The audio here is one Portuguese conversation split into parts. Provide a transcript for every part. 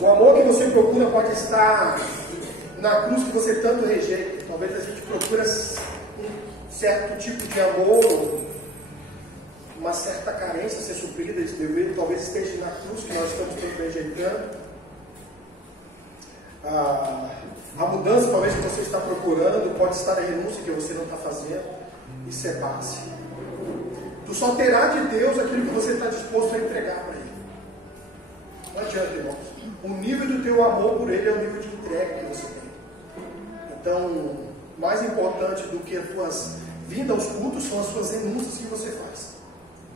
O amor que você procura pode estar na cruz que você tanto rejeita. Talvez a gente procura um certo tipo de amor, uma certa carência a ser suprida, esse dever, talvez esteja na cruz que nós estamos tanto rejeitando. A mudança talvez que você está procurando pode estar na renúncia que você não está fazendo. Isso é base. Tu só terá de Deus aquilo que você está disposto a entregar para Ele. Não adianta, irmãos. O nível do teu amor por Ele é o nível de entrega que você tem. Então, mais importante do que as tuas vindas aos cultos são as suas renúncias que você faz,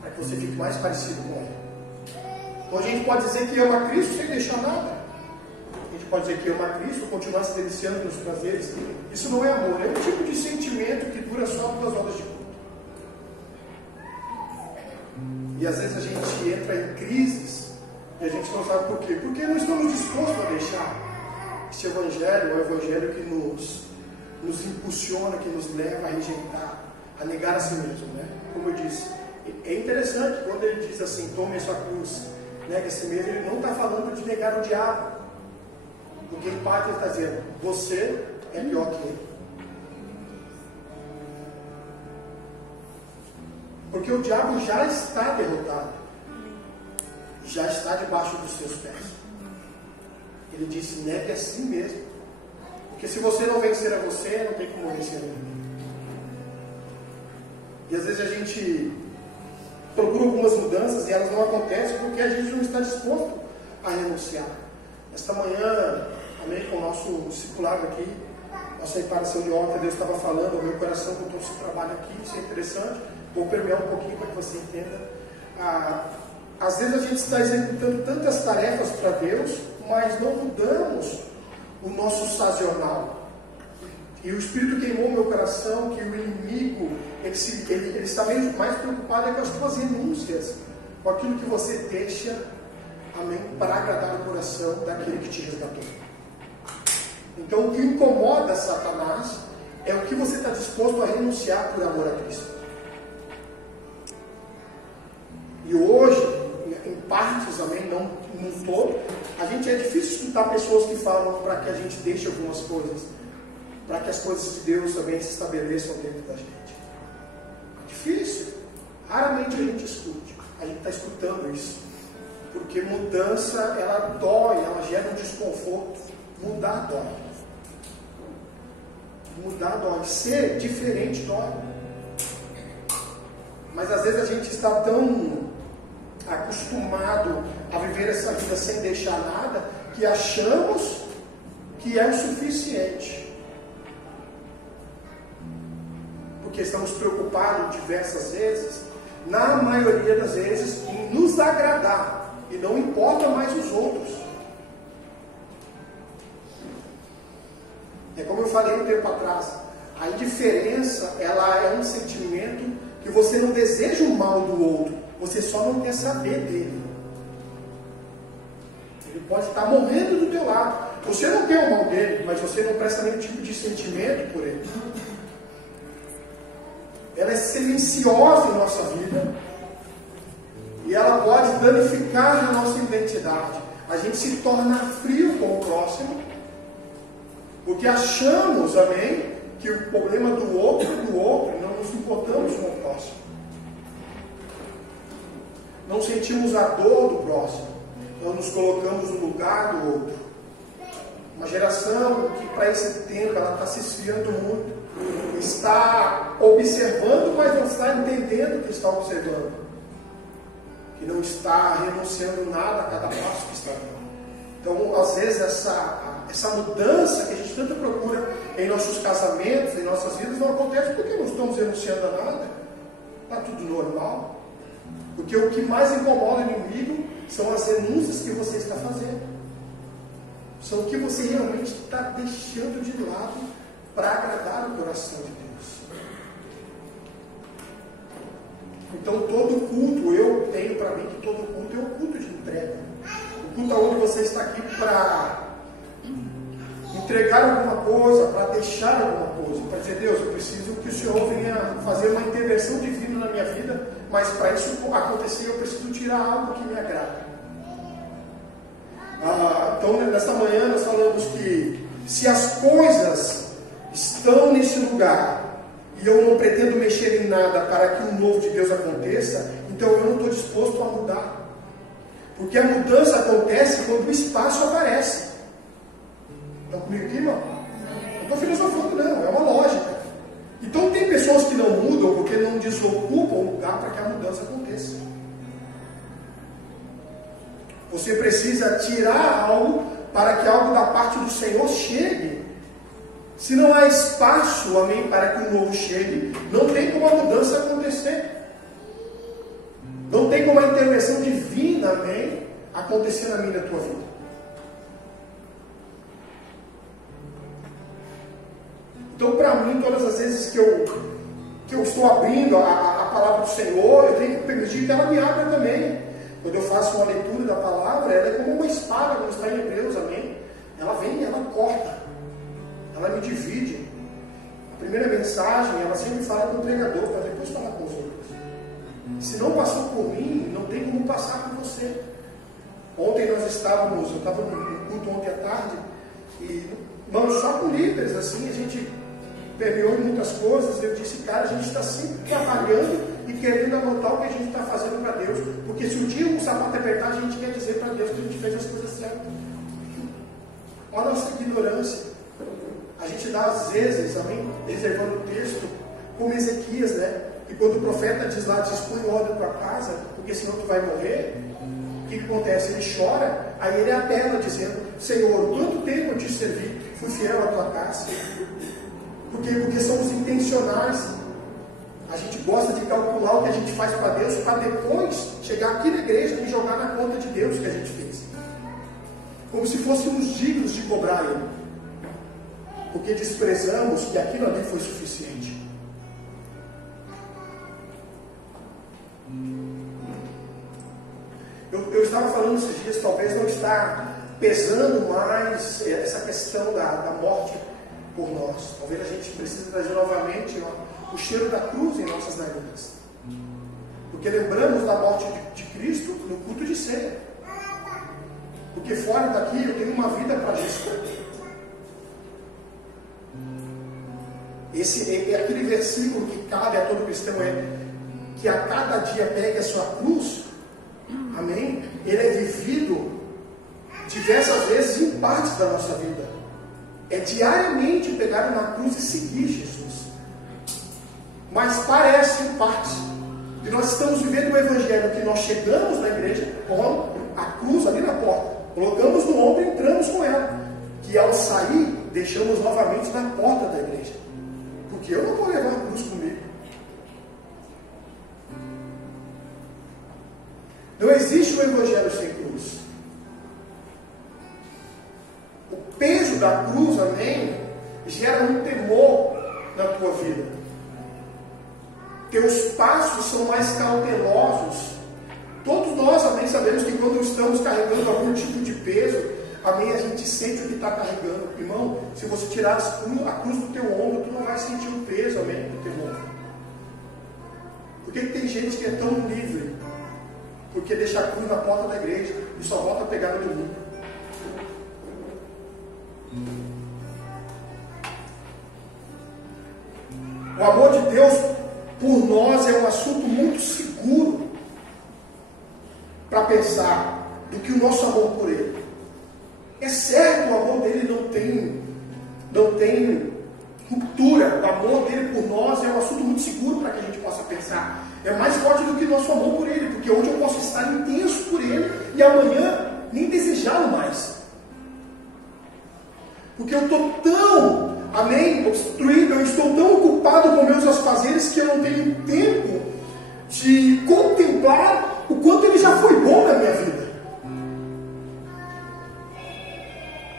para que você fique mais parecido com Ele. Então a gente pode dizer que ama Cristo sem deixar nada. A gente pode dizer que ama Cristo, continuar se deliciando nos prazeres. Isso não é amor, é um tipo de sentimento que dura só 2 horas de culto. E às vezes a gente entra em crises e a gente não sabe por quê. Porque não estamos dispostos a deixar esse evangelho, é o evangelho que nos impulsiona, que nos leva a rejeitar, a negar a si mesmo, né? Como eu disse, é interessante quando ele diz assim, tome a sua cruz, nega a si mesmo, ele não está falando de negar o diabo. Porque em parte ele está dizendo, você é pior que ele. Porque o diabo já está derrotado, já está debaixo dos seus pés. Ele disse, negue a si mesmo. Porque se você não vencer a você, não tem como vencer a ninguém. E às vezes a gente procura algumas mudanças e elas não acontecem porque a gente não está disposto a renunciar. Esta manhã, amém, com o nosso discipulado aqui, nossa reparação de obra, Deus estava falando ao meu coração com todo esse trabalho aqui, isso é interessante. Vou permear um pouquinho para que você entenda. Às vezes a gente está executando tantas tarefas para Deus, mas não mudamos o nosso sazonal. E o Espírito queimou meu coração que o inimigo, ele está mais preocupado com as tuas renúncias, com aquilo que você deixa, amém, para agradar o coração daquele que te resgatou. Então o que incomoda Satanás é o que você está disposto a renunciar por amor a Cristo. E hoje, em partes, amém, não num todo, a gente é difícil escutar pessoas que falam para que a gente deixe algumas coisas, para que as coisas de Deus também se estabeleçam dentro da gente. É difícil. Raramente a gente escute. A gente está escutando isso. Porque mudança, ela dói, ela gera um desconforto. Mudar dói. Mudar dói. Ser diferente dói. Mas às vezes a gente está tão acostumado a viver essa vida sem deixar nada, que achamos que é o suficiente. Porque estamos preocupados diversas vezes, na maioria das vezes, em nos agradar, e não importa mais os outros. É como eu falei um tempo atrás, a indiferença, ela é um sentimento que você não deseja o mal do outro, você só não quer saber dele. Ele pode estar morrendo do teu lado. Você não quer o mal dele, mas você não presta nenhum tipo de sentimento por ele. Ela é silenciosa em nossa vida e ela pode danificar a nossa identidade. A gente se torna frio com o próximo porque achamos, amém, que o problema do outro é do outro, não nos importamos com o próximo. Não sentimos a dor do próximo, não nos colocamos no lugar do outro. Uma geração que para esse tempo ela está se esfriando muito, está observando, mas não está entendendo o que está observando, que não está renunciando nada a cada passo que está dando. Então, às vezes, essa mudança que a gente tanto procura em nossos casamentos, em nossas vidas, não acontece porque não estamos renunciando a nada. Está tudo normal. Porque o que mais incomoda o inimigo são as renúncias que você está fazendo. São o que você realmente está deixando de lado para agradar o coração de Deus. Então todo culto, eu tenho para mim que todo culto é um culto de entrega. O culto onde você está aqui para entregar alguma coisa, para deixar alguma coisa, para dizer, Deus, eu preciso que o Senhor venha fazer uma intervenção divina na minha vida, mas para isso acontecer eu preciso tirar algo que me agrada. Então, nesta manhã, nós falamos que se as coisas estão nesse lugar e eu não pretendo mexer em nada para que o novo de Deus aconteça, então eu não estou disposto a mudar. Porque a mudança acontece quando o espaço aparece. Estão comigo aqui, irmão? Não estou filosofando, não, é uma lógica. Então tem pessoas que não mudam porque não desocupam o lugar para que a mudança aconteça. Você precisa tirar algo para que algo da parte do Senhor chegue. Se não há espaço, amém, para que o novo chegue, não tem como a mudança acontecer. Não tem como a intervenção divina, amém, acontecer na minha e na tua vida. Então, para mim, todas as vezes que eu estou abrindo a palavra do Senhor, eu tenho que permitir que ela me abra também. Quando eu faço uma leitura da palavra, ela é como uma espada, como está em Hebreus, amém? Ela vem e ela corta, ela me divide. A primeira mensagem, ela sempre fala com o pregador, para depois falar com os outros. Se não passou por mim, não tem como passar por você. Ontem eu estava no culto ontem à tarde, e vamos só com líderes, assim, a gente permeou em muitas coisas. Eu disse, cara, a gente está sempre trabalhando e querendo anotar o que a gente está fazendo para Deus, porque se um dia o sapato apertar, a gente quer dizer para Deus que a gente fez as coisas certas. Olha a nossa ignorância. A gente dá às vezes, amém, reservando o texto, como Ezequias, né? E quando o profeta diz lá, dispõe ordem da tua casa, porque senão tu vai morrer, o que acontece? Ele chora, aí ele apela dizendo, Senhor, quanto tempo eu te servi, fui fiel à tua casa. Porque somos intencionais. A gente gosta de calcular o que a gente faz para Deus, para depois chegar aqui na igreja e jogar na conta de Deus que a gente fez. Como se fôssemos dignos de cobrar Ele. Porque desprezamos que aquilo ali foi suficiente. Eu estava falando esses dias, talvez não está pesando mais essa questão da morte por nós. Talvez a gente precise trazer novamente o cheiro da cruz em nossas narinas. Porque lembramos da morte de Cristo no culto de ceia. Porque fora daqui eu tenho uma vida para gestar. Aquele versículo que cabe a todo cristão que a cada dia pegue a sua cruz, amém? Ele é vivido diversas vezes em partes da nossa vida. É diariamente pegar uma cruz e seguir Jesus. Mas parece em partes que nós estamos vivendo o evangelho, que nós chegamos na igreja com a cruz ali na porta, colocamos no ombro e entramos com ela, que ao sair deixamos novamente na porta da igreja, porque eu não vou levar a cruz comigo. Não existe um evangelho sem cruz. O peso da cruz, amém, gera um temor na tua vida. Teus passos são mais cautelosos. Todos nós, amém, sabemos que quando estamos carregando algum tipo de peso, amém, a gente sente o que está carregando. Irmão, se você tirar a cruz do teu ombro, tu não vai sentir o peso, amém, do teu ombro. Por que tem gente que é tão livre? Porque deixa a cruz na porta da igreja e só volta a pegar no domingo. O amor de Deus por nós é um assunto muito seguro para pensar do que o nosso amor por Ele. É certo, o amor dele não tem ruptura. O amor dele por nós é um assunto muito seguro para que a gente possa pensar. É mais forte do que nosso amor por Ele, porque hoje eu posso estar intenso por Ele e amanhã nem desejá-lo mais. Porque eu estou tão, amém, obstruído, eu estou tão ocupado com meus afazeres que eu não tenho tempo de contemplar o quanto Ele já foi bom na minha vida.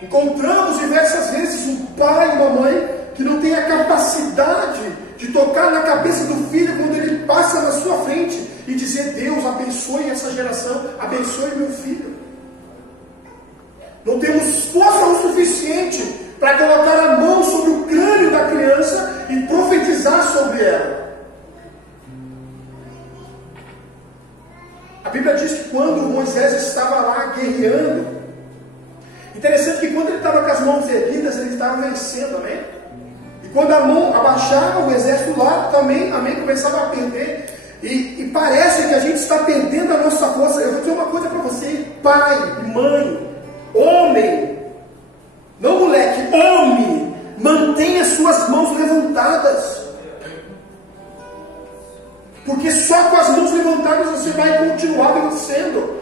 Encontramos diversas vezes um pai e uma mãe que não tem a capacidade de tocar na cabeça do filho quando ele passa na sua frente e dizer: Deus, abençoe essa geração, abençoe meu filho. Não temos força o suficiente para colocar a mão sobre o crânio da criança e profetizar sobre ela. A Bíblia diz que quando Moisés estava lá guerreando, Interessante que quando ele estava com as mãos erguidas, ele estava vencendo, amém? E quando a mão abaixava, o exército lá também, amém, começava a perder. E parece que a gente está perdendo a nossa força. Eu vou dizer uma coisa para você, pai, mãe, homem, não moleque, homem, mantenha suas mãos levantadas. Porque só com as mãos levantadas você vai continuar vencendo.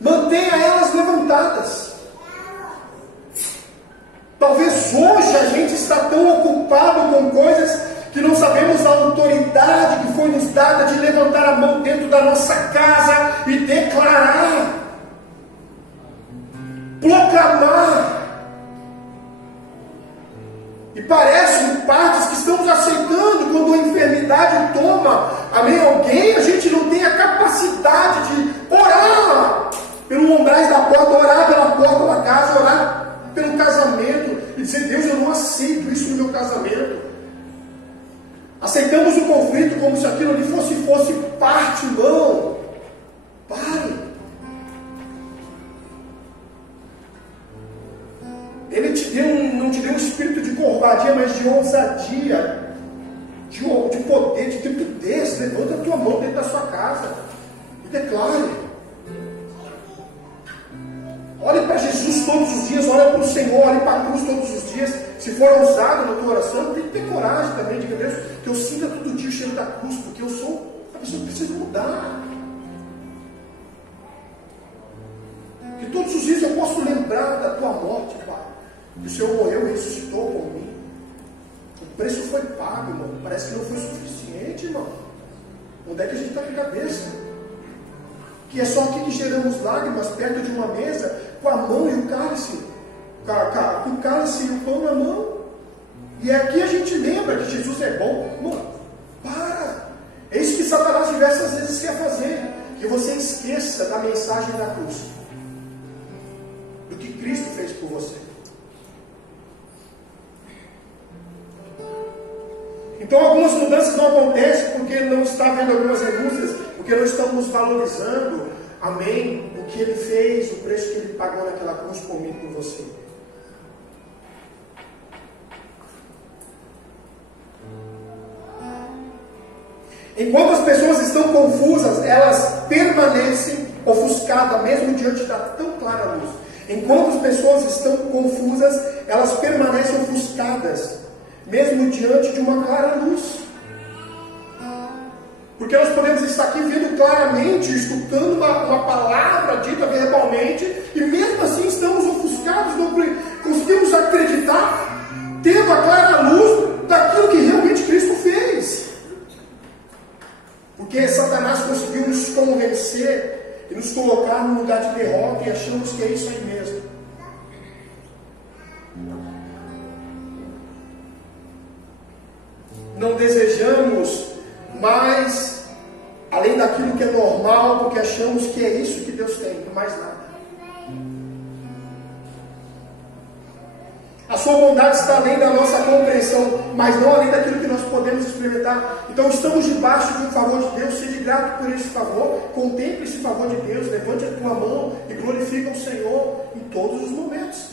Mantenha elas levantadas. Talvez hoje a gente está tão ocupado com coisas que não sabemos a autoridade que foi nos dada de levantar a mão dentro da nossa casa e declarar, proclamar. E parece em partes que estamos aceitando quando a enfermidade toma, amém, alguém, a gente não tem a capacidade de orar pelo umbrais da porta, orar pela porta da casa, orar pelo casamento e dizer: Deus, eu não aceito isso no meu casamento. Aceitamos o conflito como se aquilo ali fosse parte, não. Pare. Ele não te deu um espírito de covardia, mas de ousadia, de poder, de tripidez. Levanta a tua mão dentro da sua casa e declare. Olhe para Jesus todos os dias, olhe para o Senhor, olhe para a cruz todos os dias. Se for ousado na tua oração, tem que ter coragem também, diga: Deus, que eu sinta todo dia o cheiro da cruz, porque eu sou a pessoa que precisa mudar. Que todos os dias eu posso lembrar da tua morte, Pai. Que o Senhor morreu e ressuscitou por mim. O preço foi pago, irmão. Parece que não foi suficiente, irmão. Onde é que a gente está com a cabeça? Que é só aqui que geramos lágrimas perto de uma mesa, com a mão e o cálice, com o cálice e o pão na mão. E aqui a gente lembra que Jesus é bom. Irmão, para! É isso que Satanás diversas vezes quer fazer. Que você esqueça da mensagem da cruz, do que Cristo fez por você. Então algumas mudanças não acontecem porque não está havendo algumas renúncias, porque não estamos valorizando, amém, o que Ele fez, o preço que Ele pagou naquela cruz por mim e por você. Enquanto as pessoas estão confusas, elas permanecem ofuscadas, mesmo diante da tão clara luz. Enquanto as pessoas estão confusas, elas permanecem ofuscadas, mesmo diante de uma clara luz. Porque nós podemos estar aqui vendo claramente, escutando uma palavra dita verbalmente, e mesmo assim estamos ofuscados, não conseguimos acreditar, tendo a clara luz daquilo que realmente Cristo fez. Porque Satanás conseguiu nos convencer e nos colocar num lugar de derrota, e achamos que é isso aí mesmo. Não desejamos mais, além daquilo que é normal, porque achamos que é isso que Deus tem, mais nada. A sua bondade está além da nossa compreensão, mas não além daquilo que nós podemos experimentar. Então estamos debaixo de um favor de Deus. Seja grato por esse favor, contemple esse favor de Deus, levante a tua mão e glorifica o Senhor em todos os momentos,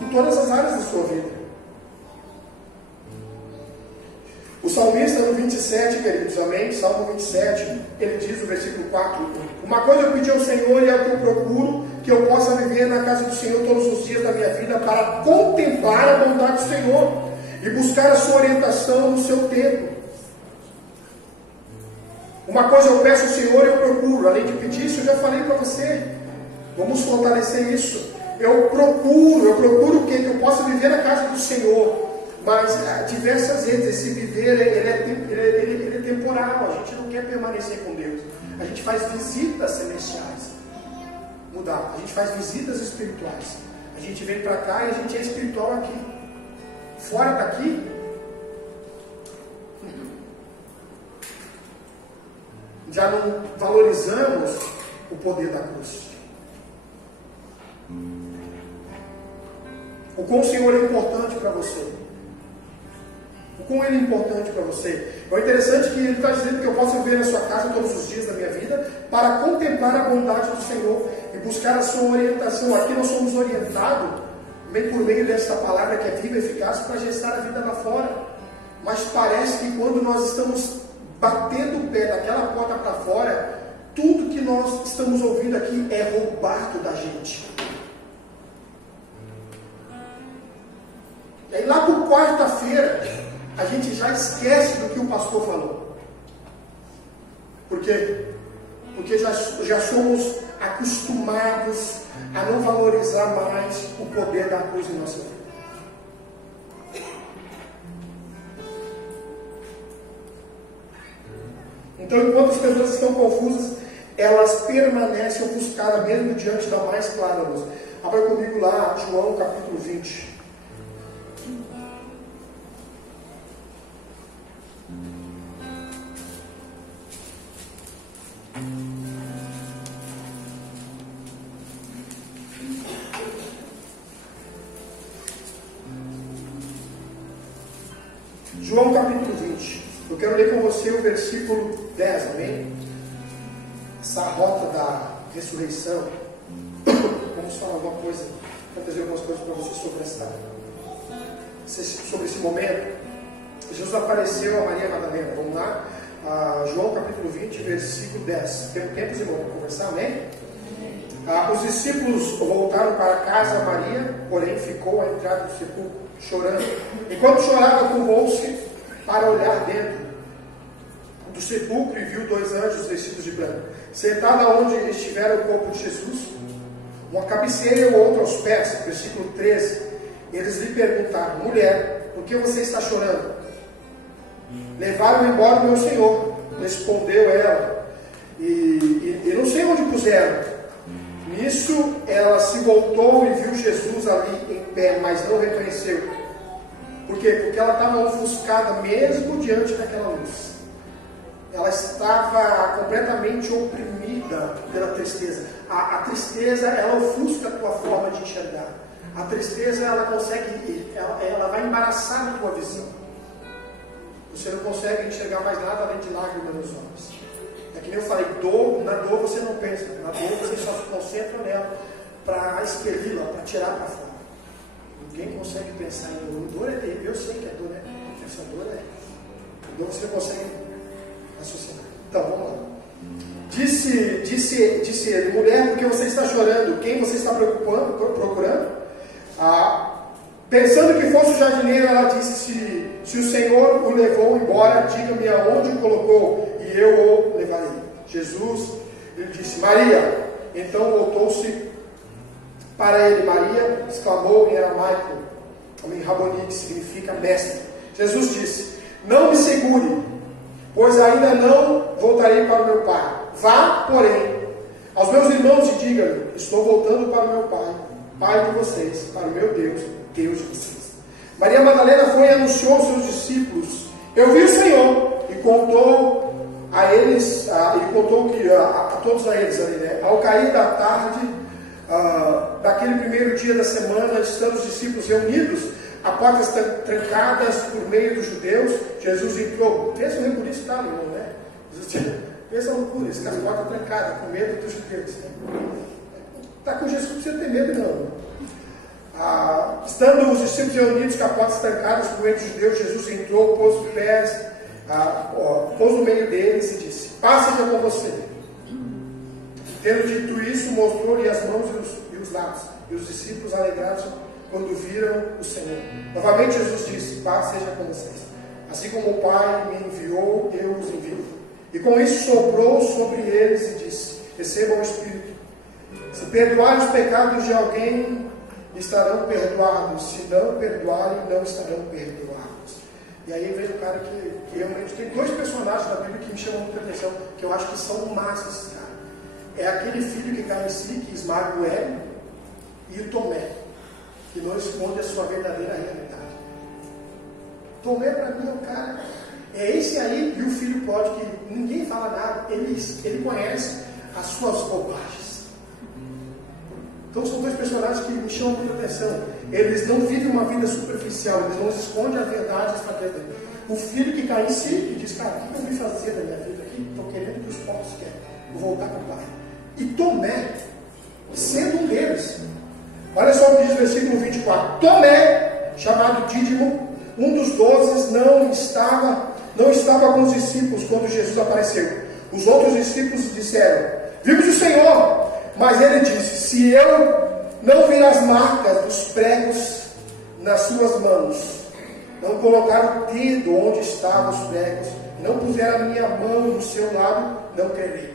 em todas as áreas da sua vida. O salmista no 27, queridos, amém? Salmo 27, ele diz no versículo 4: uma coisa eu pedi ao Senhor e é o que eu procuro, que eu possa viver na casa do Senhor todos os dias da minha vida, para contemplar a bondade do Senhor e buscar a sua orientação no seu tempo. Uma coisa eu peço ao Senhor e eu procuro. Além de pedir isso, eu já falei para você, vamos fortalecer isso. Eu procuro o quê? Que eu possa viver na casa do Senhor. Mas diversas vezes esse viver ele é temporal. A gente não quer permanecer com Deus. A gente faz visitas celestiais. Mudar. A gente faz visitas espirituais. A gente vem para cá e a gente é espiritual aqui. Fora daqui, já não valorizamos o poder da cruz. O quão o Senhor é importante para você. O quão Ele é importante para você. É interessante que Ele está dizendo que eu posso viver na sua casa todos os dias da minha vida para contemplar a bondade do Senhor e buscar a sua orientação. Aqui nós somos orientados, bem por meio desta palavra que é viva e eficaz, para gestar a vida lá fora. Mas parece que quando nós estamos batendo o pé daquela porta para fora, tudo que nós estamos ouvindo aqui é roubado da gente. E aí lá por quarta-feira, a gente já esquece do que o pastor falou. Por quê? Porque já somos acostumados a não valorizar mais o poder da cruz em nossa vida. Então, enquanto as pessoas estão confusas, elas permanecem ofuscadas mesmo diante da mais clara luz. Abra comigo lá, João capítulo 20. João capítulo 20. Eu quero ler com você o versículo 10, amém? Essa rota da ressurreição. Vamos falar alguma coisa, vou trazer algumas coisas para você sobre esse momento. Jesus apareceu a Maria Madalena. Vamos lá, João capítulo 20, versículo 10. Tempos e vamos conversar, amém? Os discípulos voltaram para casa. Maria, porém, ficou à entrada do sepulcro, chorando. Enquanto chorava, curvou-se para olhar dentro do sepulcro e viu 2 anjos vestidos de branco, sentados onde estivera o corpo de Jesus, uma cabeceira e o outro aos pés. Versículo 13. Eles lhe perguntaram: mulher, por que você está chorando? Levaram embora o meu Senhor, respondeu ela, e não sei onde puseram. Nisso ela se voltou e viu Jesus ali em pé, mas não reconheceu. Por quê? Porque ela estava ofuscada mesmo diante daquela luz. Ela estava completamente oprimida pela tristeza. A tristeza, ela ofusca a tua forma de enxergar. A tristeza, ela vai embaraçar a tua visão. Você não consegue enxergar mais nada além de lágrimas nos olhos. É que nem eu falei, na dor você não pensa. Na dor você só se concentra nela para expeli-la, para tirar para fora. Ninguém consegue pensar em dor. Dor é terrível, eu sei que é dor, né? Essa dor é. Dor você não consegue raciocinar. Então, vamos lá. Disse ele: mulher, por que você está chorando? Quem você está procurando? Pensando que fosse o jardineiro, ela disse: se o Senhor o levou embora, diga-me aonde o colocou, e eu o levarei. Jesus lhe disse: Maria. Então voltou-se para ele. Maria exclamou em aramaico, em Raboni, que significa mestre. Jesus disse: não me segure, pois ainda não voltarei para o meu Pai. Vá, porém, aos meus irmãos e diga-lhe: estou voltando para o meu Pai, Pai de vocês, para o meu Deus, Deus de vocês. Maria Madalena foi e anunciou aos seus discípulos: eu vi o Senhor, e contou a eles, a todos eles ali, né? Ao cair da tarde daquele primeiro dia da semana, estando os discípulos reunidos, a portas trancadas por meio dos judeus, Jesus entrou. Pensa no rebuliço, tá, irmão, né? Pensa no loucura, isso, as portas trancadas, com medo dos judeus. Está com Jesus, não precisa ter medo, não. Estando os discípulos reunidos com as portas trancadas por meio dos judeus, Jesus entrou, pôs os pés, pôs no meio deles e disse: paz seja com você. Tendo dito isso, mostrou-lhe as mãos e os lábios. E os discípulos, alegrados quando viram o Senhor. Novamente Jesus disse: paz seja com vocês. Assim como o Pai me enviou, eu os envio. E com isso soprou sobre eles e disse: recebam o Espírito. Se perdoarem os pecados de alguém, estarão perdoados. Se não perdoarem, não estarão perdoados. E aí vem o cara que realmente tem 2 personagens na Bíblia que me chamam muita atenção, que eu acho que são máximos, esses caras. É aquele filho que cai em si, que esmaga o ego, e o Tomé, que não esconde a sua verdadeira realidade. Tomé, para mim, é o cara. É esse aí e o filho pródigo, que ninguém fala nada, ele conhece as suas bobagens. Então são 2 personagens que me chamam muita atenção. Eles não vivem uma vida superficial, eles não escondem a verdade e a fraqueza dele. O filho que cai em si, que diz: cara, o que eu vim fazer da minha vida aqui? Estou querendo que os povos querem. Vou voltar para o Pai. E Tomé, sendo um deles. Olha só o que diz o versículo 24. Tomé, chamado Dídimo, um dos 12, não estava com os discípulos quando Jesus apareceu. Os outros discípulos disseram: vimos o Senhor. Mas ele disse: se eu não vir as marcas dos pregos nas suas mãos, não colocar o dedo onde estavam os pregos, não puser a minha mão no seu lado, não crerei.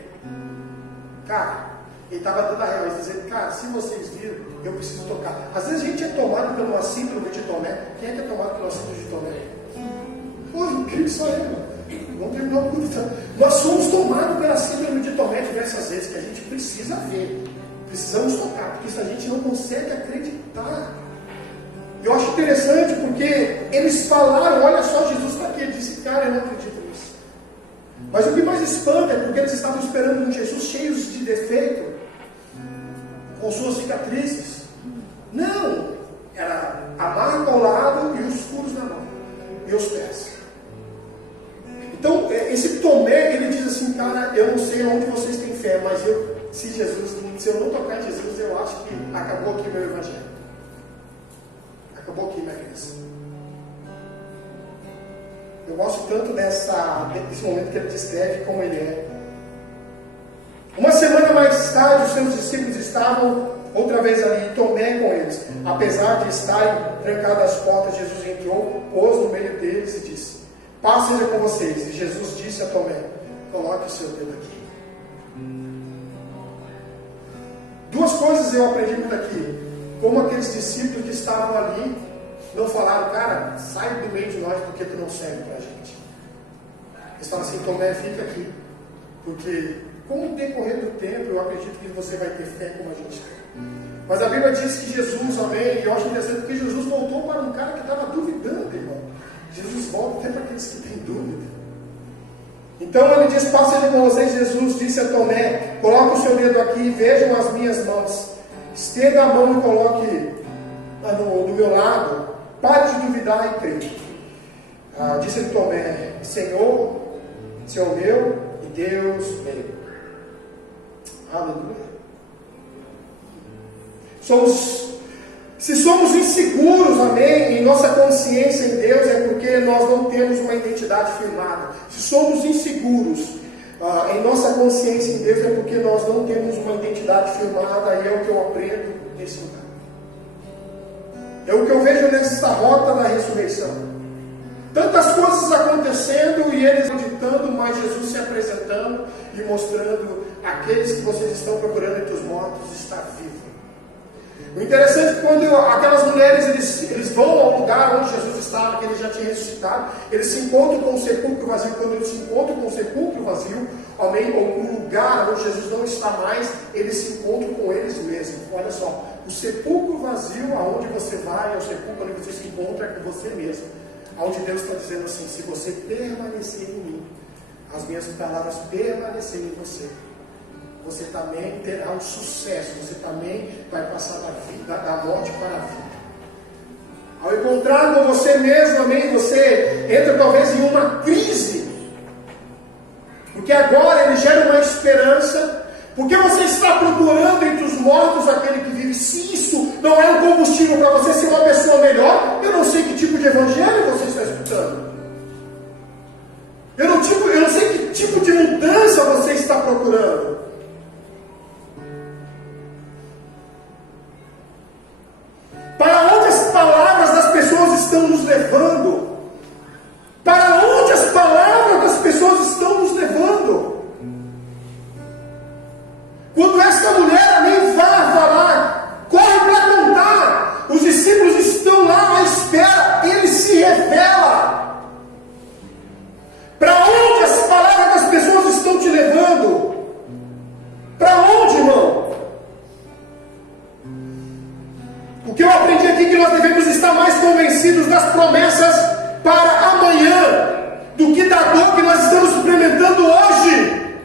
Cara, ele estava dando a real, dizendo: cara, se vocês viram, eu preciso tocar. Às vezes a gente é tomado por uma síndrome de Tomé. Quem é que é tomado por uma síndrome de Tomé? Pô, incrível isso aí, mano. Vamos terminar o culto. Nós somos tomados pela síndrome de Tomé diversas vezes, que a gente precisa ver. Precisamos tocar, porque isso a gente não consegue acreditar. Eu acho interessante porque eles falaram: olha só, Jesus está aqui. Ele disse: cara, eu não acredito nisso. Mas o que mais espanta é porque eles estavam esperando um Jesus cheio de defeito, com suas cicatrizes. Não, era a marca ao lado e os furos na mão e os pés. Então, esse Tomé, ele diz assim: cara, eu não sei onde vocês têm fé, mas se eu não tocar em Jesus, eu acho que acabou aqui meu evangelho. Acabou aqui minha crença. Eu gosto tanto desse momento que ele descreve como ele é. Uma semana mais tarde, os seus discípulos estavam outra vez ali, e Tomé com eles. Apesar de estarem trancadas as portas, Jesus entrou, pôs no meio deles e disse: paz seja com vocês. E Jesus disse a Tomé: coloque o seu dedo aqui. Duas coisas eu aprendi por aqui. Como aqueles discípulos que estavam ali não falaram: cara, sai do meio de nós porque tu não serve para a gente. Eles falaram assim: Tomé, fica aqui, porque com o decorrer do tempo eu acredito que você vai ter fé como a gente tem. Mas a Bíblia diz que Jesus, amém, e eu acho interessante porque Jesus voltou para um cara que estava duvidando, irmão. Jesus volta até para aqueles que têm dúvida. Então ele diz: paz seja com vocês. Jesus disse a Tomé: coloque o seu dedo aqui e vejam as minhas mãos. Estenda a mão e coloque do meu lado. Pare de duvidar e creia. Disse-lhe Tomé: Senhor, Senhor meu e Deus meu. Aleluia. Se somos inseguros, amém, em nossa consciência em Deus, é porque nós não temos uma identidade firmada. Se somos inseguros em nossa consciência em Deus, é porque nós não temos uma identidade firmada, e é o que eu aprendo nesse lugar. É o que eu vejo nessa rota da ressurreição. Tantas coisas acontecendo e eles acreditando, mas Jesus se apresentando e mostrando: aqueles que vocês estão procurando entre os mortos está vivo. O interessante é que quando aquelas mulheres eles vão ao lugar onde Jesus estava, que ele já tinha ressuscitado, eles se encontram com o sepulcro vazio. Quando eles se encontram com o sepulcro vazio, amém, ou com o lugar onde Jesus não está mais, eles se encontram com eles mesmos. Olha só, o sepulcro vazio, aonde você vai, é o sepulcro onde você se encontra com você mesmo. Onde Deus está dizendo assim: se você permanecer em mim, as minhas palavras permanecerem em você, você também terá um sucesso, você também vai passar da morte para a vida. Ao encontrar com você mesmo, amém, você entra talvez em uma crise, porque agora ele gera uma esperança, porque você está procurando entre os mortos aquele que vive. Se isso não é um combustível para você ser uma pessoa melhor, eu não sei que tipo de evangelho você está escutando. Eu não sei que tipo de mudança você está procurando. Para onde as palavras das pessoas estão nos levando? Para onde as palavras das pessoas estão nos levando? Quando esta mulher nem vai falar, corre para contar. Os discípulos estão lá à espera. Ele se revela. Para onde as palavras das pessoas estão te levando? Para onde, irmão? O que eu aprendi aqui é que nós devemos estar mais convencidos das promessas para amanhã do que da dor que nós estamos experimentando hoje.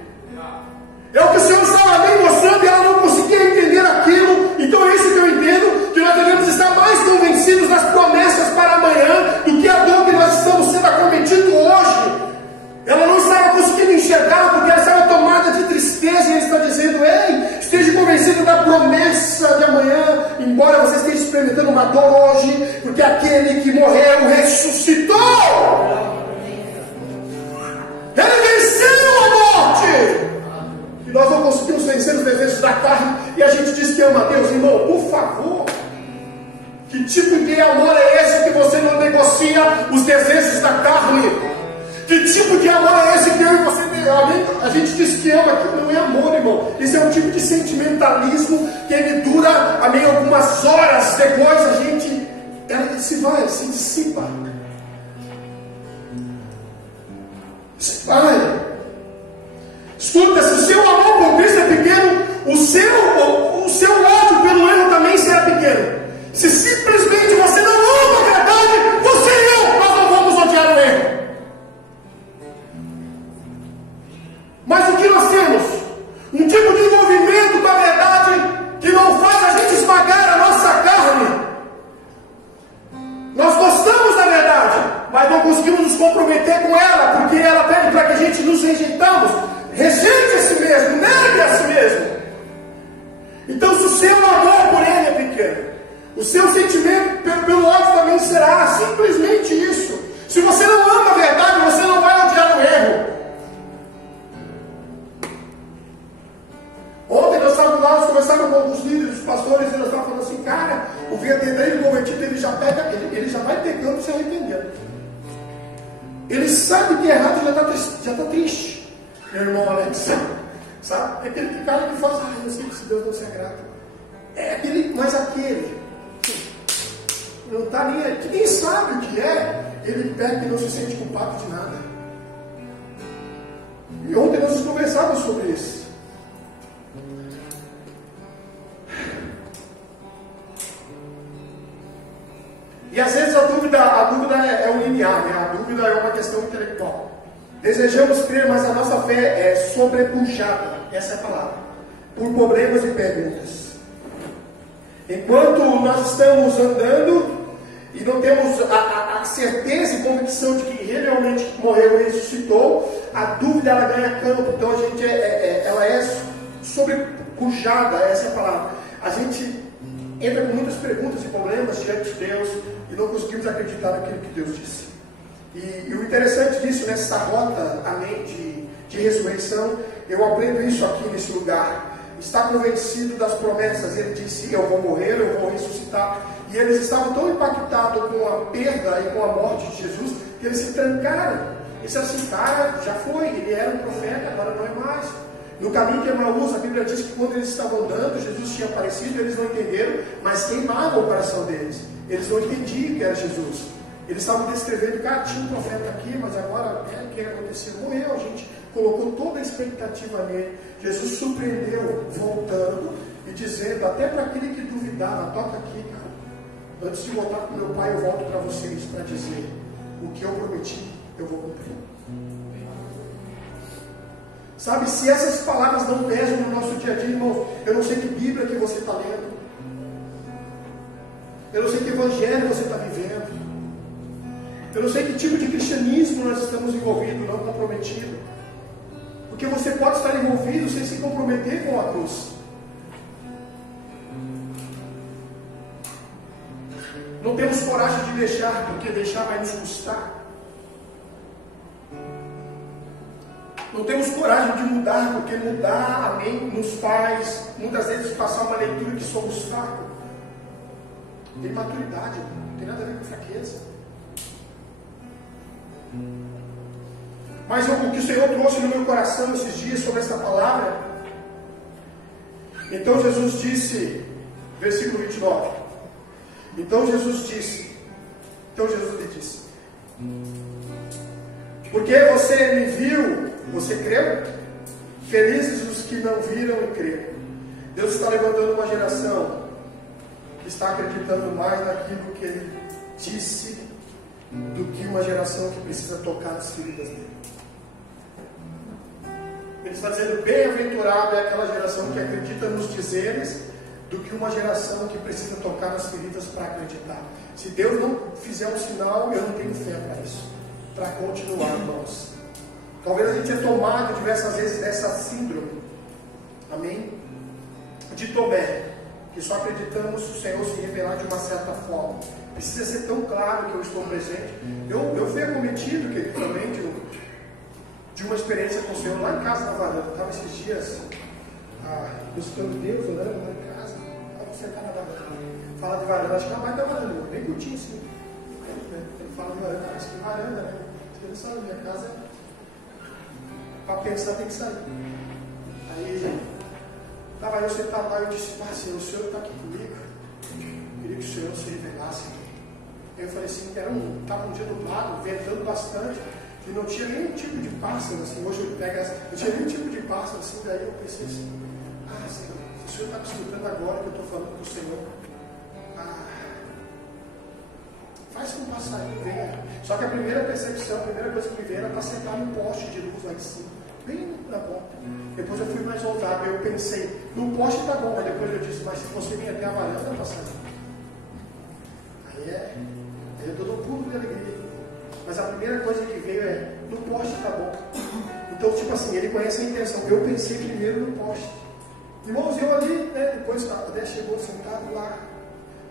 É o que o Senhor estava bem mostrando e ela não conseguia entender aquilo. Então é isso que eu entendo, que nós devemos estar mais convencidos das promessas para amanhã do que a dor que nós estamos sendo acometidos hoje. Ela não estava conseguindo enxergar porque ela estava tomada de tristeza, e ele está dizendo: ei, esteja convencido da promessa diz que ama a Deus, irmão, por favor. Que tipo de amor é esse que você não negocia os desejos da carne? Que tipo de amor é esse que eu e você, a gente diz que ama, que não é amor, irmão. Isso é um tipo de sentimentalismo que ele dura, amém, algumas horas, depois a gente, ela se vai, se dissipa. Se vai. Escuta, se o seu amor por Cristo é pequeno, o seu ódio pelo erro também será pequeno. Se simplesmente você não ama a verdade, você e eu, nós não vamos odiar o erro. Mas o que nós temos? Um tipo de envolvimento com a verdade que não faz a gente esmagar a nossa carne. Nós gostamos da verdade, mas não conseguimos nos comprometer com ela, porque ela pede para que a gente nos rejeitamos. Rejeite a si mesmo, negue a si mesmo. Então, se o seu amor por ele é pequeno, o seu sentimento pelo ódio também será simplesmente isso. Se você não ama a verdade, você não vai odiar o erro. Ontem nós estávamos lá, nós conversávamos com alguns líderes, os pastores, e nós estávamos falando assim, cara, o verdadeiro convertido, ele já vai pegando e se arrependendo. Ele sabe que é errado e já está triste. Meu irmão Alex, sabe? É aquele cara que faz, eu sei que se Deus não se agrada. É aquele, mas aquele não está nem aí, que nem sabe o que é, ele pega e não se sente culpado de nada. E ontem nós conversávamos sobre isso. E às vezes a dúvida é um linear, né? A dúvida é uma questão intelectual. Desejamos crer, mas a nossa fé é sobrepujada, essa é a palavra, por problemas e perguntas. Enquanto nós estamos andando e não temos a certeza e convicção de que ele realmente morreu e ressuscitou, a dúvida ela ganha campo. Então a gente ela é sobrepujada, essa é a palavra. A gente entra com muitas perguntas e problemas diante de Deus e não conseguimos acreditar naquilo que Deus disse. E o interessante disso, nessa rota, amém, de ressurreição, eu aprendo isso aqui nesse lugar. Está convencido das promessas. Ele disse, eu vou morrer, eu vou ressuscitar. E eles estavam tão impactados com a perda e com a morte de Jesus, que eles se trancaram. Eles disseram assim, cara, já foi, ele era um profeta, agora não é mais. No caminho de Emaús, a Bíblia diz que quando eles estavam andando, Jesus tinha aparecido, eles não entenderam, mas queimava o coração deles. Eles não entendiam que era Jesus. Eles estavam descrevendo, cara, tinha um profeta aqui, mas agora o que aconteceu? Morreu, a gente colocou toda a expectativa nele. Jesus surpreendeu, voltando e dizendo, até para aquele que duvidava, toca aqui, cara. Antes de voltar para o meu pai, eu volto para vocês, para dizer, o que eu prometi, eu vou cumprir. Sabe, se essas palavras não pesam no nosso dia a dia, irmãos, eu não sei que Bíblia que você está lendo. Eu não sei que evangelho você está vivendo. Eu não sei que tipo de cristianismo nós estamos envolvidos, não comprometido. Porque você pode estar envolvido sem se comprometer com a cruz. Não temos coragem de deixar, porque deixar vai nos custar. Não temos coragem de mudar, porque mudar, amém, nos faz, muitas vezes, passar uma leitura que somos fracos. Tem maturidade, não tem nada a ver com fraqueza. Mas o que o Senhor trouxe no meu coração esses dias sobre essa palavra, então Jesus disse, versículo 29, então Jesus lhe disse, porque você me viu, você creu? Felizes os que não viram e creram. Deus está levantando uma geração que está acreditando mais naquilo que Ele disse do que uma geração que precisa tocar nas feridas dele. Ele está dizendo, bem-aventurada é aquela geração que acredita nos dizeres do que uma geração que precisa tocar nas feridas para acreditar. Se Deus não fizer um sinal, eu não tenho fé para isso, para continuar, irmãos. Talvez a gente tenha tomado diversas vezes dessa síndrome, amém? De Tomé, que só acreditamos o Senhor se revelar de uma certa forma. Precisa ser tão claro que eu estou presente. Eu fui acometido também de uma experiência com o Senhor lá em casa na varanda. Eu estava esses dias buscando Deus, orando lá em casa. cercar na varanda. Fala de varanda, acho que é uma baita varanda, bem curtinho assim. Ele fala de varanda, acho que varanda, né? Você não sabe, minha casa para pensar tem que sair. Aí, estava eu sentado lá e eu disse, Senhor, o Senhor está aqui comigo. Eu queria que o Senhor se revelasse. Eu falei assim, estava um dia nublado, ventando bastante, e não tinha nenhum tipo de pássaro, assim, hoje não tinha nenhum tipo de pássaro, assim, daí eu pensei assim, Senhor, se o Senhor está me escutando agora que eu estou falando com o Senhor, faz que um passarinho venha. Só que a primeira percepção, a primeira coisa que me veio era para sentar num poste de luz lá em cima, bem na ponta. Depois eu fui mais ousado, eu pensei, no poste está bom, mas depois eu disse, mas se você vir até a varanda, passarinho. Aí eu dou um pulo de alegria. Mas a primeira coisa que veio é, no poste está bom. Então, tipo assim, ele conhece a intenção. Eu pensei primeiro no poste. Irmãos, eu ali, né, depois a Adé chegou sentado lá,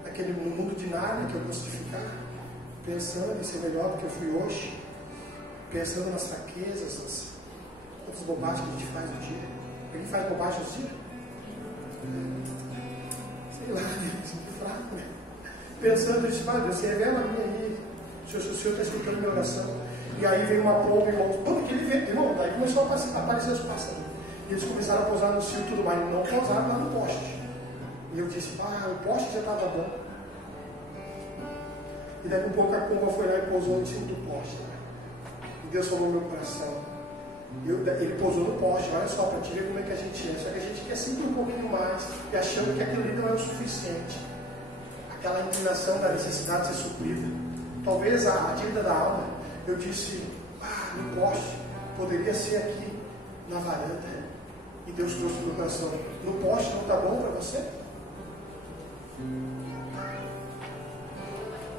no mundo de nada que eu gosto de ficar, pensando em ser melhor do que eu fui hoje, pensando nas fraquezas, nas outras bobagens que a gente faz no dia. A gente faz bobagem no dia? Sei lá, é fraco, né? Pensando, eu disse, Deus, se revela a mim aí, o Senhor está escutando minha oração. E aí veio uma pomba, irmão, todo aquele vento, irmão, daí começou a aparecer os pássaros. E eles começaram a pousar no cio e tudo mais, não pousaram lá no poste. E eu disse, o poste já estava bom. E daqui a pouco a pomba foi lá e pousou em cima do poste. E Deus falou no meu coração. Ele pousou no poste, olha só, para te ver como é que a gente é. Só que a gente quer sempre um pouquinho mais, e achando que aquilo ali não é o suficiente. Aquela inclinação da necessidade de ser suprida. Talvez a dívida da alma, eu disse, no poste, poderia ser aqui, na varanda. E Deus trouxe no meu coração, no poste não está bom para você?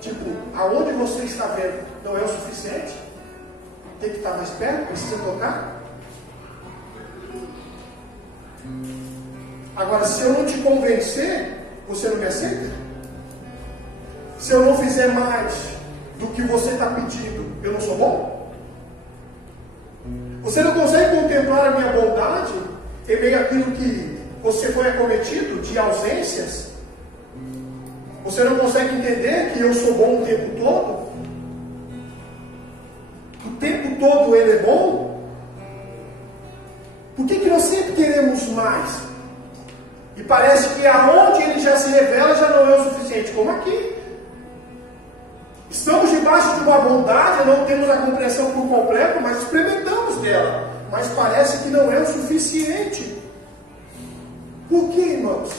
Tipo, aonde você está vendo não é o suficiente? Tem que estar mais perto, precisa tocar? Agora, se eu não te convencer, você não me aceita? Se eu não fizer mais do que você está pedindo, eu não sou bom? Você não consegue contemplar a minha bondade em meio àquilo que você foi acometido de ausências? Você não consegue entender que eu sou bom o tempo todo? O tempo todo Ele é bom? Por que nós sempre queremos mais? E parece que aonde Ele já se revela já não é o suficiente, como aqui. Estamos debaixo de uma bondade, não temos a compreensão por completo, mas experimentamos dela. Mas parece que não é o suficiente. Por que, irmãos?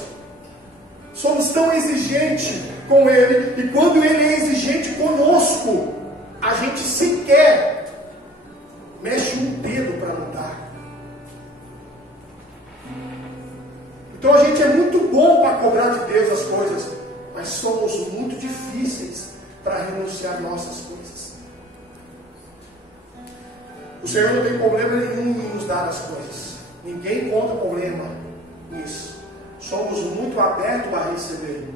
Somos tão exigentes com Ele, e quando Ele é exigente conosco, a gente sequer mexe um dedo para mudar. Então a gente é muito bom para cobrar de Deus as coisas, mas somos muito difíceis para renunciar nossas coisas. O Senhor não tem problema nenhum em nos dar as coisas. Ninguém conta problema nisso. Somos muito abertos a receber.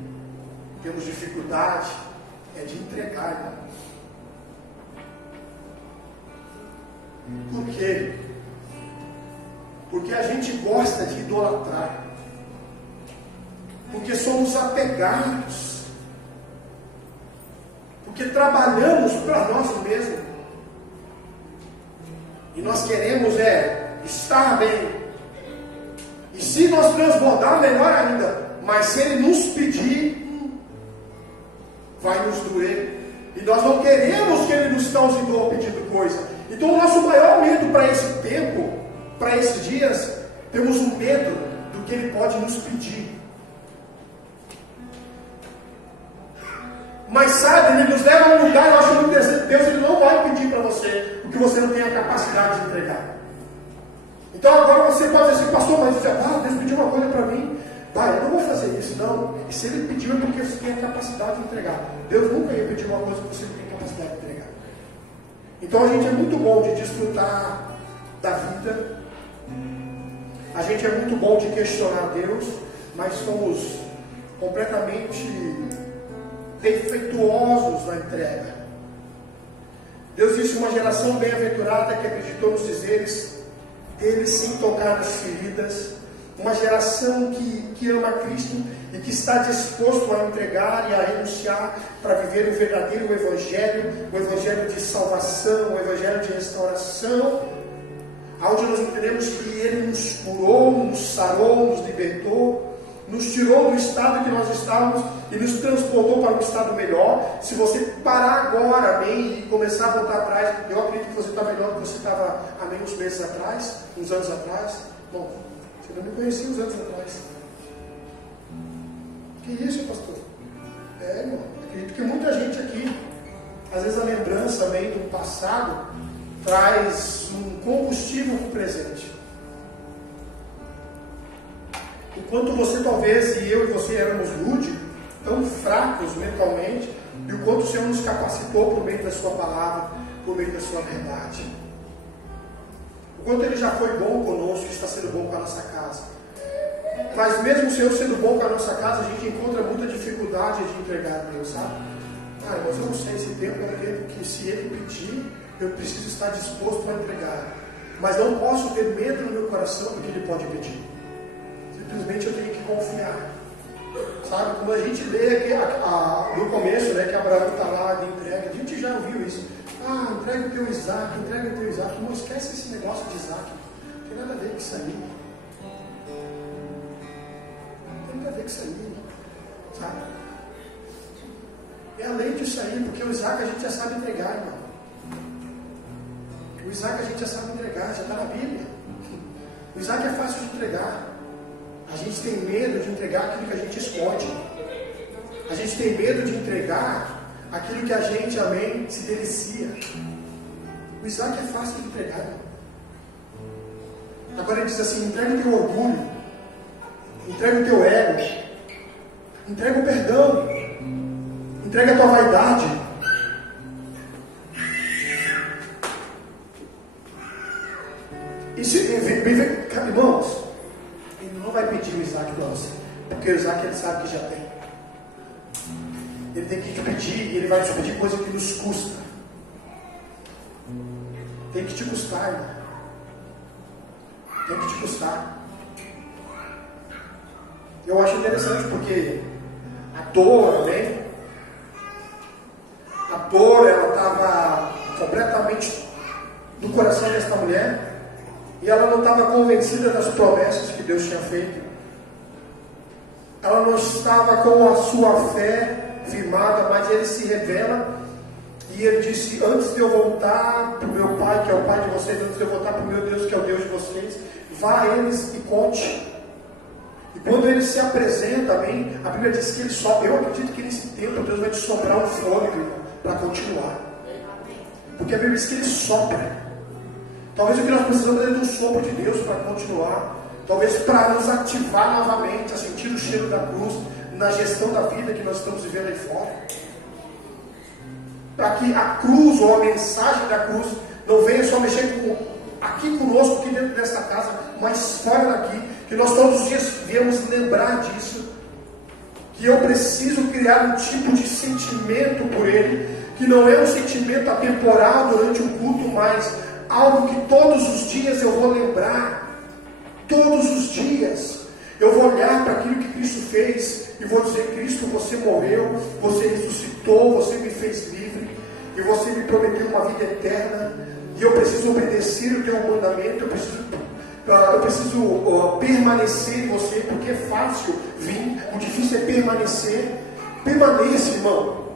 Temos dificuldade de entregar, irmão. Por quê? Porque a gente gosta de idolatrar. Porque somos apegados. Porque trabalhamos para nós mesmos. E nós queremos estar bem. E se nós transbordar, melhor ainda. Mas se Ele nos pedir, vai nos doer. E nós não queremos que Ele nos cause dor pedindo coisa. Então o nosso maior medo para esse tempo, para esses dias, temos um medo do que Ele pode nos pedir. Mas sabe, Ele nos leva a um lugar, eu acho muito interessante, Deus Ele não vai pedir para você o que você não tem a capacidade de entregar. Então agora você pode dizer assim, pastor, mas Deus pediu uma coisa para mim, eu não vou fazer isso, não. E se Ele pediu é porque você tem a capacidade de entregar. Deus nunca ia pedir uma coisa que você não tem capacidade de entregar. Então a gente é muito bom de desfrutar da vida. A gente é muito bom de questionar Deus, mas somos completamente defeituosos na entrega. Deus disse, uma geração bem-aventurada que acreditou nos dizeres deles sem tocar nas feridas. Uma geração que ama Cristo e que está disposto a entregar e a renunciar para viver o verdadeiro Evangelho, o Evangelho de salvação, o Evangelho de restauração, onde nós entendemos que Ele nos curou, nos sarou, nos libertou, nos tirou do estado que nós estávamos e nos transportou para um estado melhor. Se você parar agora, amém, e começar a voltar atrás, eu acredito que você está melhor do que você estava, amém, uns meses atrás, uns anos atrás. Bom, você não me conhecia uns anos atrás. Que isso, pastor? Irmão, acredito que muita gente aqui, às vezes a lembrança, amém, do passado, traz um combustível para o presente. Enquanto você talvez, e eu e você éramos rude, tão fracos mentalmente, e o quanto o Senhor nos capacitou por meio da sua palavra, por meio da sua verdade. O quanto Ele já foi bom conosco, está sendo bom com a nossa casa. Mas mesmo o Senhor sendo bom com a nossa casa, a gente encontra muita dificuldade de entregar a Deus, sabe? Mas eu não sei, esse tempo é um tempo que, se Ele pedir, eu preciso estar disposto a entregar. Mas não posso ter medo no meu coração do que Ele pode pedir. Simplesmente eu tenho que confiar. Sabe, quando a gente lê aqui, no começo, né, que Abraão está lá de entrega, a gente já ouviu isso. Entrega o teu Isaac, entrega o teu Isaac. Não esquece esse negócio de Isaac. Não tem nada a ver com isso aí. Não tem nada a ver com isso aí. Sabe? É além disso aí, porque o Isaac a gente já sabe entregar, irmão. O Isaac a gente já sabe entregar, já está na Bíblia. O Isaac é fácil de entregar. A gente tem medo de entregar aquilo que a gente esconde. A gente tem medo de entregar aquilo que a gente, amém, se delicia. O Isaac é fácil de entregar. Agora ele diz assim: entrega o teu orgulho, entrega o teu ego, entrega o perdão, entrega a tua vaidade. E se, irmãos, Ele não vai pedir o Isaac para você, porque o Isaac ele sabe que já tem. Ele tem que te pedir, e Ele vai te pedir coisa que nos custa. Tem que te custar, irmão. Tem que te custar. Eu acho interessante porque a dor, né? A dor, ela estava completamente no coração dessa mulher. E ela não estava convencida das promessas que Deus tinha feito. Ela não estava com a sua fé firmada, mas Ele se revela. E Ele disse: antes de eu voltar para o meu Pai, que é o Pai de vocês, antes de eu voltar para o meu Deus, que é o Deus de vocês, vá a eles e conte. E quando Ele se apresenta, amém, a Bíblia diz que Ele sopra. Eu acredito que nesse tempo Deus vai te soprar um fôlego para continuar. Porque a Bíblia diz que Ele sopra. Talvez o que nós precisamos é de um sopro de Deus para continuar. Talvez para nos ativar novamente a sentir o cheiro da cruz na gestão da vida que nós estamos vivendo aí fora. Para que a cruz ou a mensagem da cruz não venha só mexer aqui conosco, aqui dentro dessa casa, mas fora daqui. Que nós todos os dias viemos lembrar disso. Que eu preciso criar um tipo de sentimento por Ele, que não é um sentimento atemporal durante um culto, mas algo que todos os dias eu vou lembrar. Todos os dias eu vou olhar para aquilo que Cristo fez e vou dizer: Cristo, você morreu, você ressuscitou, você me fez livre e você me prometeu uma vida eterna, e eu preciso obedecer o teu mandamento, eu preciso permanecer em você, porque é fácil vir, o difícil é permanecer. Permaneça, irmão.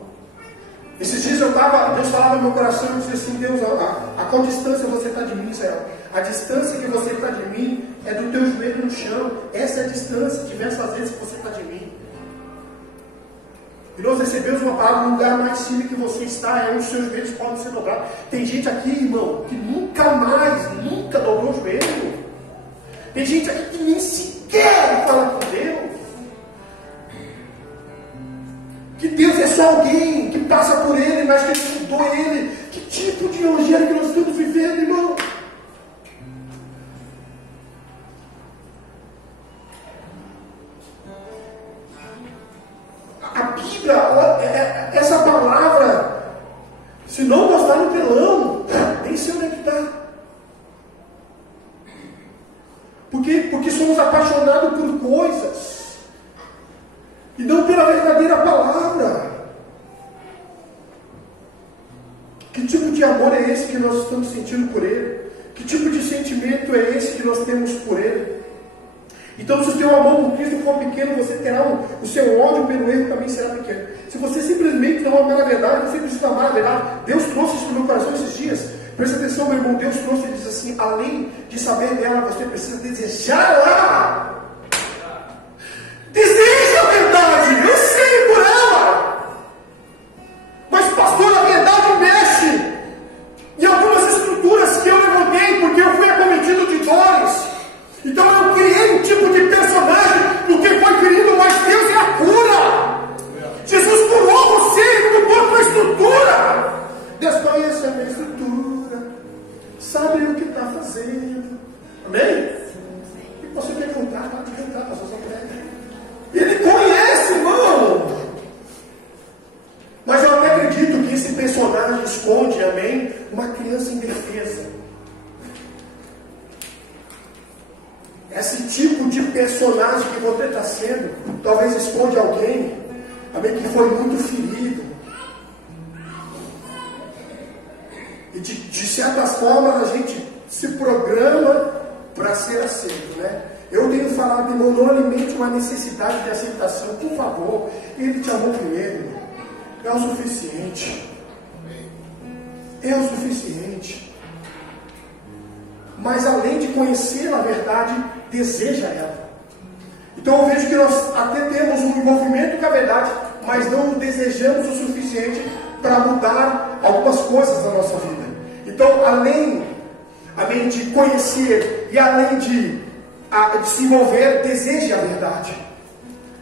Esses dias Deus falava no meu coração, eu disse assim: Deus, a qual distância você está de mim, Israel? A distância que você está de mim é do teu joelho no chão. Essa é a distância, diversas vezes, que você está de mim. E nós recebemos uma palavra: no lugar mais firme que você está, é onde os seus joelhos podem ser dobrados. Tem gente aqui, irmão, que nunca dobrou o joelho. Tem gente aqui que nem sequer fala com Deus. Que Deus é só alguém que passa por Ele, mas que Ele mudou Ele. Que tipo de evangelho que nós estamos vivendo, irmão? A Bíblia, essa palavra, se não mostrar no telão, nem sei onde é que está. Porque somos apaixonados por coisas. verdadeira palavra. Que tipo de amor é esse que nós estamos sentindo por Ele? Que tipo de sentimento é esse que nós temos por Ele? Então, se o teu amor por Cristo for pequeno, você terá o seu ódio pelo erro também será pequeno. Se você simplesmente não amar a verdade, você precisa amar a verdade. Deus trouxe isso no meu coração esses dias. Presta atenção, meu irmão. Deus trouxe e diz assim: além de saber dela, você precisa desejá-la. Deseja a verdade. Eu sei por ela. Mas, pastor, a verdade mexe em algumas estruturas que eu levantei, porque eu fui acometido de dores. Então eu criei um tipo de personagem, porque foi ferido, mas Deus é a cura. Jesus curou você, Ele mudou a tua estrutura. Deus conhece a minha estrutura, sabe o que está fazendo. Amém? E você quer cantar, pode cantar, pastor Samuel. Ele conhece, irmão. Mas eu até acredito que esse personagem esconde, amém, uma criança indefesa. Esse tipo de personagem que você está sendo, talvez esconde alguém, amém, que foi muito ferido. E de certas formas a gente se programa para ser aceito, né? Eu tenho falado, irmão, não alimente uma necessidade de aceitação, por favor. Ele te amou primeiro, irmão. É o suficiente. É o suficiente. Mas além de conhecer a verdade, deseja ela. Então eu vejo que nós até temos um envolvimento com a verdade, mas não desejamos o suficiente para mudar algumas coisas da nossa vida. Então, além de conhecer e além de se envolver, deseje a verdade.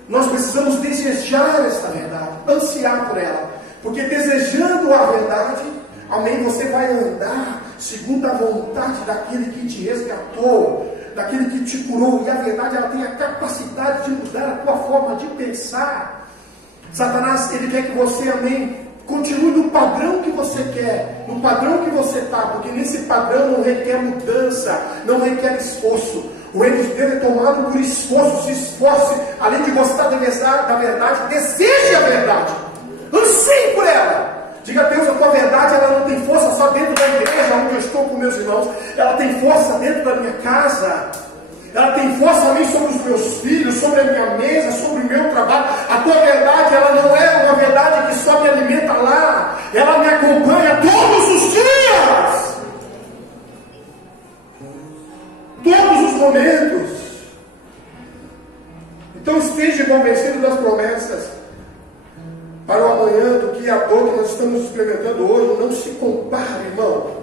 Nós precisamos desejar esta verdade, ansiar por ela, porque desejando a verdade, amém, você vai andar segundo a vontade daquele que te resgatou, daquele que te curou. E a verdade, ela tem a capacidade de mudar a tua forma de pensar. Satanás, ele quer que você, amém, continue no padrão que você quer, no padrão que você está, porque nesse padrão não requer mudança, não requer esforço. O reino de Deus é tomado por esforço. Se esforce, além de gostar da verdade, deseje a verdade, anseie por ela. Diga a Deus, a tua verdade, ela não tem força só dentro da igreja onde eu estou com meus irmãos, ela tem força dentro da minha casa, ela tem força também sobre os meus filhos, sobre a minha mesa, sobre o meu trabalho. A tua verdade, ela não é uma verdade que só me alimenta lá, ela me acompanha todos os dias, todos os momentos. Então esteja convencido das promessas para o amanhã, do que a dor que nós estamos experimentando hoje. Não se compare, irmão.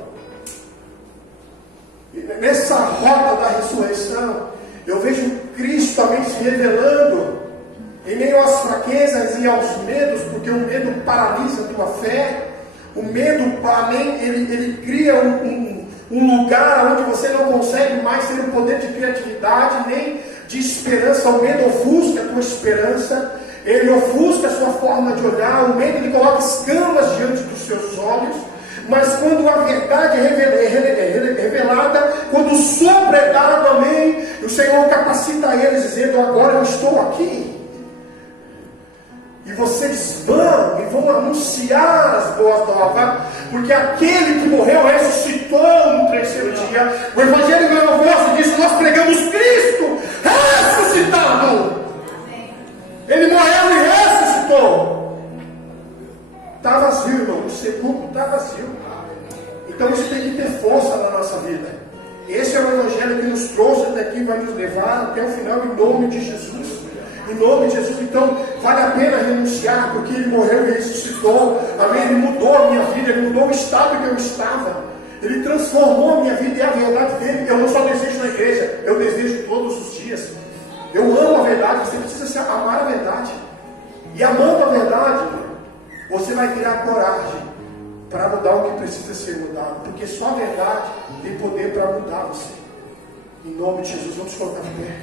Nessa rota da ressurreição, eu vejo Cristo também se revelando em meio às fraquezas e aos medos, porque o medo paralisa a tua fé. O medo, amém, ele cria um lugar onde você não consegue mais ter o poder de criatividade, nem de esperança. O medo ofusca a tua esperança, ele ofusca a sua forma de olhar. O medo, ele coloca escamas diante dos seus olhos. Mas quando a verdade é revelada, quando o sopro é dado, amém, o Senhor capacita eles, dizendo: agora eu estou aqui. E vocês vão anunciar as boas novas, porque aquele que morreu ressuscitou no terceiro dia. O Evangelho ganhou voz e disse: nós pregamos Cristo ressuscitado. Ele morreu e ressuscitou. Está vazio, irmão. O sepulcro está vazio. Então isso tem que ter força na nossa vida. Esse é o Evangelho que nos trouxe até aqui, vai nos levar até o final, em nome de Jesus. Em nome de Jesus. Então vale a pena renunciar, porque Ele morreu e ressuscitou. Amém? Ele mudou a minha vida, Ele mudou o estado que eu estava. Ele transformou a minha vida e a verdade dele. Eu não só desejo na igreja, eu desejo todos os dias. Eu amo a verdade. Você precisa amar a verdade. E amando a verdade, você vai criar coragem para mudar o que precisa ser mudado, porque só a verdade tem poder para mudar você. Em nome de Jesus, vamos colocar de pé.